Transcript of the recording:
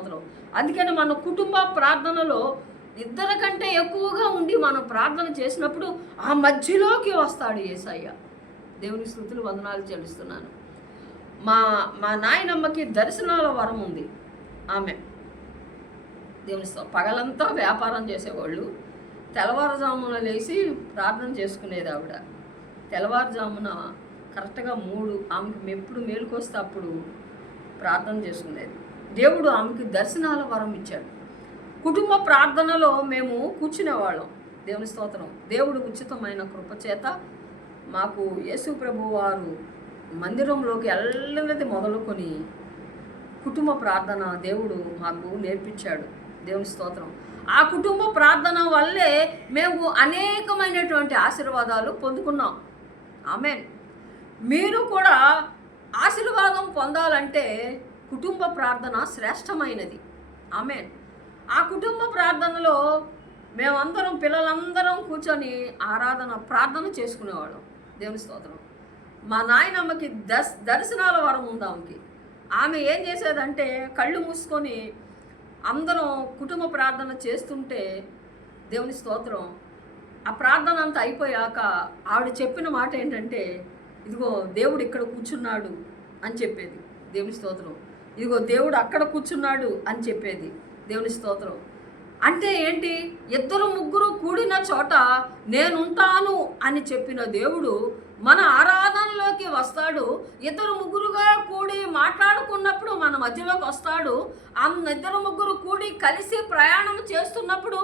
స్తోత్రం. అందుకని మన కుటుంబ ప్రార్థనలో ఇద్దరి కంటే ఎక్కువగా ఉండి మనం ప్రార్థన చేసినప్పుడు ఆ మధ్యలోకి వస్తాడు యేసయ్య. దేవుని స్తుతులు వందనాలు చెల్లిస్తున్నాను. మా మా నాయనమ్మకి దర్శనాల వరం ఉంది. ఆమె దేవుని పగలంతా వ్యాపారం చేసేవాళ్ళు. తెల్లవారుజామున లేచి ప్రార్థన చేసుకునేది ఆవిడ. తెల్లవారుజామున కరెక్ట్గా 3 ఆమెకి ఎప్పుడు మేలుకొస్తే అప్పుడు ప్రార్థన చేసుకునేది. దేవుడు ఆమెకి దర్శనాల వరం ఇచ్చాడు. కుటుంబ ప్రార్థనలో మేము కూర్చునేవాళ్ళం. దేవుని స్తోత్రం. దేవుడు ఉచితమైన కృపచేత మాకు యేసు ప్రభు వారు మందిరంలోకి వెళ్ళినది మొదలుకొని కుటుంబ ప్రార్థన దేవుడు మాకు నేర్పించాడు. దేవుని స్తోత్రం. ఆ కుటుంబ ప్రార్థన వల్లే మేము అనేకమైనటువంటి ఆశీర్వాదాలు పొందుకున్నాం. ఆమేన్. మీరు కూడా ఆశీర్వాదం పొందాలంటే కుటుంబ ప్రార్థన శ్రేష్టమైనది. ఆమేన్. ఆ కుటుంబ ప్రార్థనలో మేమందరం పిల్లలందరం కూర్చొని ప్రార్థన చేసుకునేవాళ్ళం. దేవుని స్తోత్రం. మా నాయనమ్మకి దర్శనాల వరం ఉంది ఆమెకి. ఆమె ఏం చేసేదంటే కళ్ళు మూసుకొని అందరం కుటుంబ ప్రార్థన చేస్తుంటే దేవుని స్తోత్రం ఆ ప్రార్థన అంతా అయిపోయాక ఆవిడ చెప్పిన మాట ఏంటంటే, ఇదిగో దేవుడు ఇక్కడ కూర్చున్నాడు అని చెప్పేది. దేవుని స్తోత్రం. ఇదిగో దేవుడు అక్కడ కూర్చున్నాడు అని చెప్పేది. దేవుని స్తోత్రం. అంటే ఏంటి? 2 3 కూడిన చోట నేనుంటాను అని చెప్పిన దేవుడు మన ఆరాధనలోకి వస్తాడు. 2 3గా కూడి మాట్లాడుకున్నప్పుడు మన మధ్యలోకి వస్తాడు. ఆ 2 3 కూడి కలిసి ప్రయాణం చేస్తున్నప్పుడు